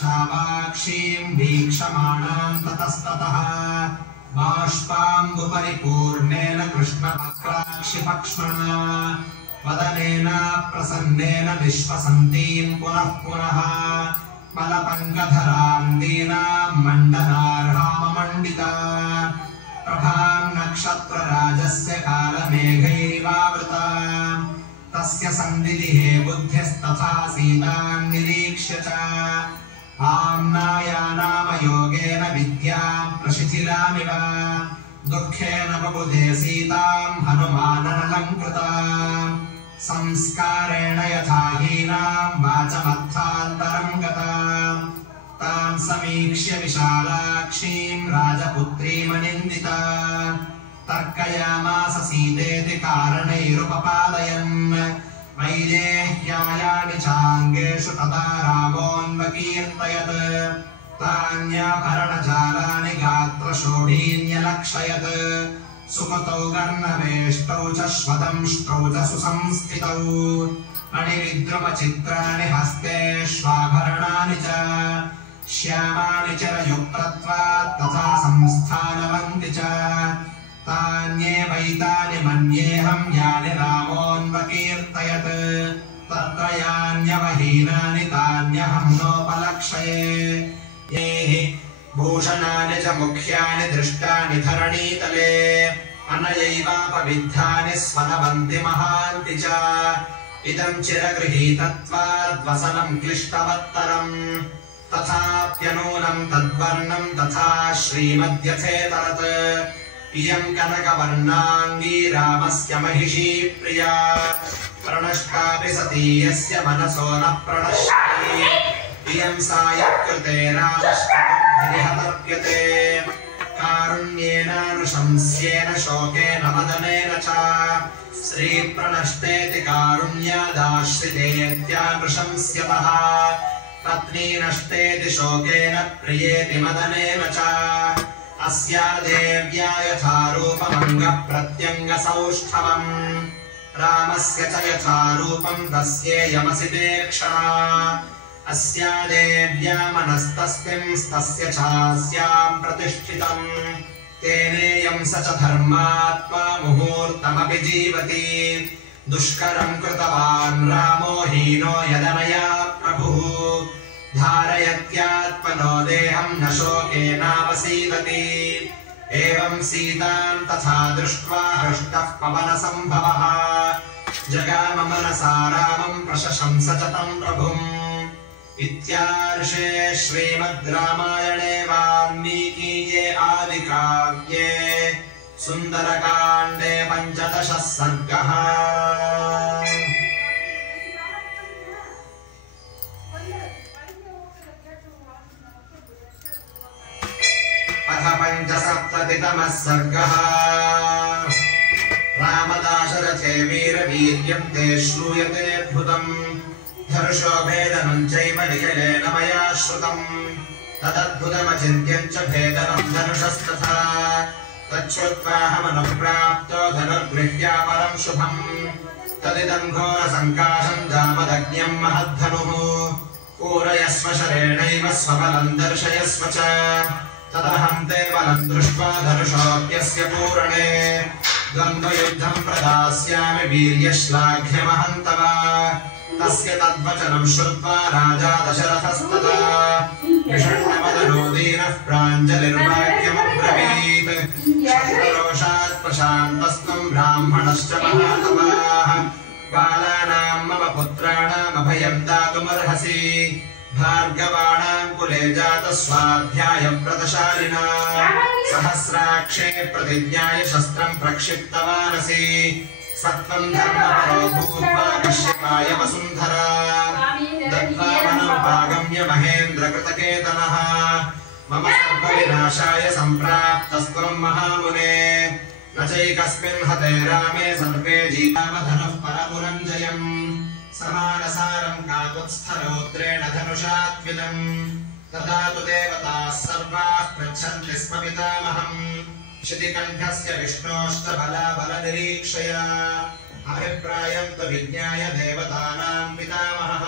चावाक्षीम् वीक्षमाणाम् ततस्ततः बाष्पाम्बुपरिपूर्णेन कृष्णवक्त्राक्षिपक्ष्मणा वदनेन प्रसन्नेन विश्वसन्तीम् पुनः पुनः मलपङ्कधराम् दीनाम् मण्डनार्हाममण्डिता प्रभाम् नक्षत्रराजस्य कालमेघैरिवावृता तस्य सन्निधिहे बुद्धिस्तथा सीताम् निरीक्ष्य च आम्नाया नाम योगेन विद्याम् प्रशिथिलामिव दुःखेन बबुधे सीताम् हनुमाननलङ्कृता संस्कारेण यथा हीनाम् वाचमर्थान्तरम् गता ताम् समीक्ष्य विशालाक्षीम् राजपुत्रीमनिन्दिता तर्कयामास सीतेति कारणैरुपपादयन् वैदेह्यायानि चाङ्गेषु तदा रामोऽन्वकीर्तयत् तान्याभरणजालानि गात्रशोभीन्यलक्षयत् सुमतौ कर्णवेष्टौ च श्वदंष्ट्रौ च सुसंस्थितौ मणिविद्रुमचित्राणि हस्तेष्वाभरणानि च श्यामानि चिरयुक्तत्वात् तथा संस्थानवन्ति च तान्येवैतानि मन्येऽहम् यानि रामोऽन्वकीर्तयत् तत्र यान्यवहीनानि तान्यहम् नोपलक्षये ये भूषणानि च मुख्यानि दृष्टानि धरणीतले अनयैवापविद्धानि स्वनवन्ति महान्ति च इदम् चिरगृहीतत्वाद्वसनम् क्लिष्टवत्तरम् तथाप्यनूनम् तद्वर्णम् तथा श्रीमद्यथेतरत् इयम् कनकवर्णाङ्गी रामस्य महिषी प्रिया प्रणष्टापि सती यस्य मनसो न प्रणश्यति इयम् सा यत्कृते रामस्तुतिर्हतर्प्यते कारुण्येनानुशंस्येन शोकेन मदनेन च श्रीप्रणष्टेति कारुण्यादाश्रितेत्यानुशंस्यतः पत्नी नष्टेति शोकेन प्रियेति मदनेन च अस्या देव्या यथा रूपमङ्गप्रत्यङ्गसौष्ठवम् रामस्य च यथा रूपम् तस्येयमसि ते क्षणा अस्या देव्या मनस्तस्मिंस्तस्य चास्याम् प्रतिष्ठितम् तेनेयम् स च धर्मात्मा मुहूर्तमपि जीवति दुष्करम् कृतवान् रामो हीनो यदनया प्रभुः धारयत्यात्मनो देहम् न शोकेनावसीदति एवम् सीताम् तथा दृष्ट्वा हृष्टः पवनसम्भवः जगाम मनसा रामम् प्रशशंस च तम् प्रभुम् इत्यार्षे श्रीमद् रामायणे वाल्मीकीये आदिकाव्ये सुन्दरकाण्डे 15 सर्गः। अथ 75तमः सर्गः। रामदाशरथे वीरवीर्यम् ते श्रूयतेऽद्भुतम् धनुषोभेदनम् चैव निखिलेन मया श्रुतम् तदद्भुतमचिन्त्यम् च भेदनम् धनुषस्तथा तच्छ्रुत्वाहमनुप्राप्तो धनुर्गृह्या परम् शुभम् तदिदम् घोरसङ्काशम् जामदग्न्यम् महद्धनुः पूरयस्व शरेणैव स्वबलम् दर्शयस्व च तदहम् ते बलम् दृष्ट्वा धनुषोऽप्यस्य पूरणे द्वन्द्वयुद्धम् प्रदास्यामि वीर्यश्लाघ्यमहम् तव तस्य तद्वचनम् श्रुत्वा राजा दशरथस्तदा विषण्णवदनो दीनः प्राञ्जलिर्वाक्यमब्रवीत् शत्रुरोषात् प्रशान्तस्त्वम् ब्राह्मणश्च महातमाः बालानाम् मम पुत्राणामभयम् दातुमर्हसि भार्गवाणाम् कुले जातः स्वाध्यायव्रतशालिना सहस्राक्षे प्रतिज्ञाय शस्त्रम् प्रक्षिप्तवानसि सत्त्वम् धर्मपरो भूत्वा कश्यपाय वसुन्धरा दत्त्वा मनमुपागम्य महेन्द्रकृतकेतनः मम सर्वविनाशाय सम्प्राप्तस्त्वम् महामुने न चैकस्मिन् हते रामे सर्वे जीवावधनुः परपुरञ्जयम् समानसारम् काकुत्स्थरौद्रेण धनुषात्विदम् तदा तु देवताः सर्वाः पृच्छन्ति स्म पितामहम् शितिकण्ठस्य विष्णोश्च बलाबलनिरीक्षया अभिप्रायम् तु विज्ञाय देवतानाम् पितामहः।